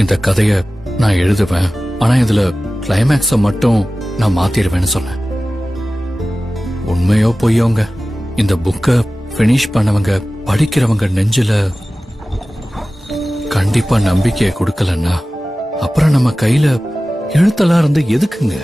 இந்த கதைய நான் எழுதுவேன், ஆனா இதுல கிளைமேக்ஸ மட்டும் நான் மாத்திருவேன்னு சொன்னேன். உண்மையோ பொய்யோங்க, இந்த புக்க பினிஷ் பண்ணவங்க படிக்கிறவங்க நெஞ்சில கண்டிப்பா நம்பிக்கையை கொடுக்கலன்னா அப்புறம் நம்ம கையில எழுத்தெல்லாம் இருந்து எதுக்குங்க?